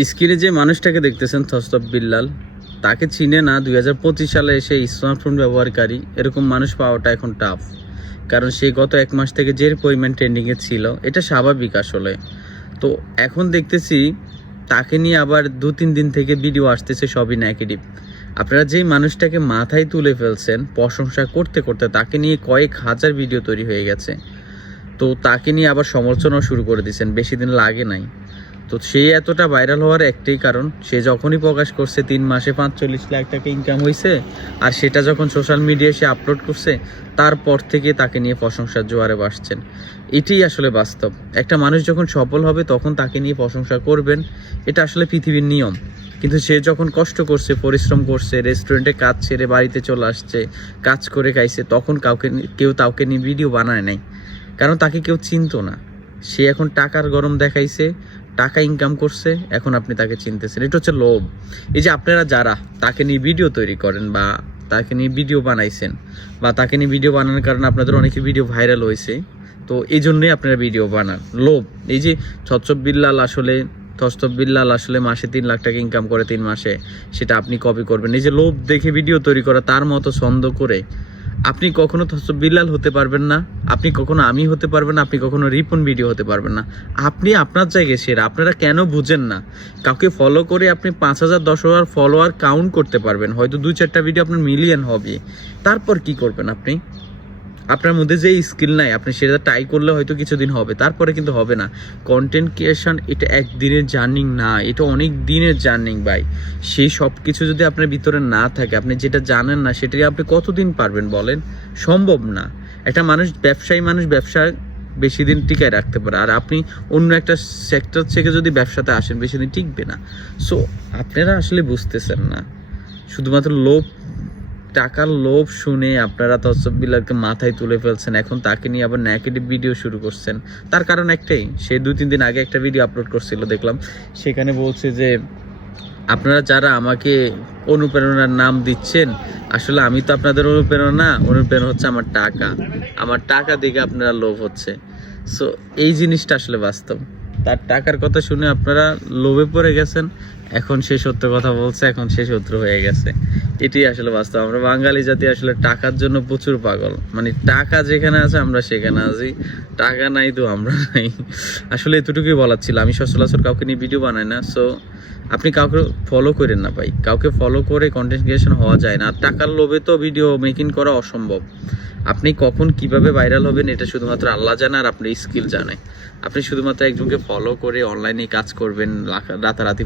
স্ক্রিনে যে মানুষটাকে দেখতেছেন থসব বিল্লাল, তাকে চিনে না 2025 সালে এসে স্মার্টফোন ব্যবহারকারী এরকম মানুষ পাওয়াটা এখন টাফ। কারণ সে গত 1 মাস থেকে যে পরিমাণ ট্রেন্ডিংয়ে ছিল এটা স্বাভাবিক আসলে। তো এখন দেখতেছি তাকে নিয়ে আবার 2-3 দিন থেকে ভিডিও আসতেছে সবই নেগেটিভ। আপনারা যেই মানুষটাকে মাথায় তুলে ফেলছেন প্রশংসা করতে করতে তাকে নিয়ে কয়েক হাজার ভিডিও তৈরি হয়ে গেছে। তো তাকে নিয়ে আবার সমালোচনাও শুরু করে দিয়েছেন, বেশি দিন লাগে নাই। তো সে এতটা ভাইরাল হওয়ার একটাই কারণ, সে যখনই প্রকাশ করছে 3 মাসে 45 লাখ টাকা ইনকাম হয়েছে, আর সেটা যখন সোশ্যাল মিডিয়ায় সে আপলোড করছে তারপর থেকে তাকে নিয়ে প্রশংসার জোয়ারে ভাসছেন। এটাই আসলে বাস্তব। একটা মানুষ যখন সফল হবে তখন তাকে নিয়ে প্রশংসা করবেন, এটা আসলে পৃথিবীর নিয়ম। কিন্তু সে যখন কষ্ট করছে, পরিশ্রম করছে, রেস্টুরেন্টে কাজ ছেড়ে বাড়িতে চলে আসছে, কাজ করে খাইছে, তখন কেউ তাকে নিয়ে ভিডিও বানায় নাই। কারণ তাকে কেউ চিনতো না। সে এখন টাকার গরম দেখাইছে, টাকা ইনকাম করছে, এখন আপনি তাকে চিনতেছেন। এটা হচ্ছে লোভ। এই যে আপনারা যারা তাকে নিয়ে ভিডিও তৈরি করেন বা তাকে নিয়ে ভিডিও বানাইছেন বা তাকে নিয়ে ভিডিও বানানোর কারণে আপনাদের অনেকে ভিডিও ভাইরাল হয়েছে, তো এই জন্যই আপনারা ভিডিও বানান। লোভ। এই যে থসব বিল্লাল আসলে মাসে 3 লাখ টাকা ইনকাম করে 3 মাসে, সেটা আপনি কপি করবেন। এই যে লোভ দেখে ভিডিও তৈরি করা, তার মতো ছন্দ করে আপনি কখনো থসব বিল্লাল হতে পারবেন না, আপনি কখনো আমি হতে পারবেন না, আপনি কখনো রিপন ভিডিও হতে পারবেন না। আপনি আপনার জায়গায় সেরা। আপনারা কেন বুঝেন না? কাউকে ফলো করে আপনি 5,000 10,000 ফলোয়ার কাউন্ট করতে পারবেন, হয়তো 2-4টা ভিডিও আপনার মিলিয়ন হবে। তারপর কি করবেন আপনি? আপনার মধ্যে যে স্কিল নাই, আপনি সেটা ট্রাই করলে হয়তো কিছুদিন হবে, তারপরে কিন্তু হবে না। কন্টেন্ট ক্রিয়েশন এটা একদিনের জার্নিং না, এটা অনেক দিনের জার্নিং ভাই। সেই সব কিছু যদি আপনার ভিতরে না থাকে, আপনি যেটা জানেন না সেটাকে আপনি কতদিন পারবেন বলেন? সম্ভব না। একটা ব্যবসায়ী মানুষ ব্যবসা বেশি দিন টিকায় রাখতে পারে, আর আপনি অন্য একটা সেক্টর থেকে যদি ব্যবসাতে আসেন বেশি দিন টিকবে না। সো আপনারা আসলে বুঝতেছেন না, শুধুমাত্র টাকার লোভ শুনে আপনারা থসব বিল্লালকে মাথায় তুলে ফেলছেন। এখন তাকে নিয়ে আবার নেগেটিভ ভিডিও শুরু করছেন। তার কারণ একটাই, সে 2-3 দিন আগে একটা ভিডিও আপলোড করছিল, দেখলাম। সেখানে বলছে যে আপনারা যারা আমাকে অনুপ্রেরণার নাম দিচ্ছেন, আসলে আমি তো আপনাদের অনুপ্রেরণা হচ্ছে আমার টাকা দেখে আপনারা লোভ হচ্ছে। সো এই জিনিসটা আসলে বাস্তব। তার টাকার কথা শুনে আপনারা লোভে পড়ে গেছেন, এখন সে সত্য কথা বলছে, এখন সে শত্রু হয়ে গেছে। এটাই আসলে বাস্তব। আমরা বাঙালি জাতি আসলে টাকার জন্য প্রচুর পাগল। মানে টাকা যেখানে আছে আমরা সেখানে আছি, টাকা নাই তো আমরা নাই। আসলে এতটুকুই বলার ছিল। আমি সচরাচর কাউকে নিয়ে ভিডিও বানাই না। সো আপনি কাউকে ফলো করেন না ভাই। কাউকে ফলো করে কন্টেন্ট ক্রিয়েশন হওয়া যায় না। আর টাকার লোভে তো ভিডিও মেকিং করা অসম্ভব। আপনি কখন কিভাবে ভাইরাল হবেন এটা শুধুমাত্র আল্লাহ জানে, আর আপনার স্কিল জানে। আপনি শুধুমাত্র একজনকে ফলো করে অনলাইনে কাজ করবেন, রাতারাতি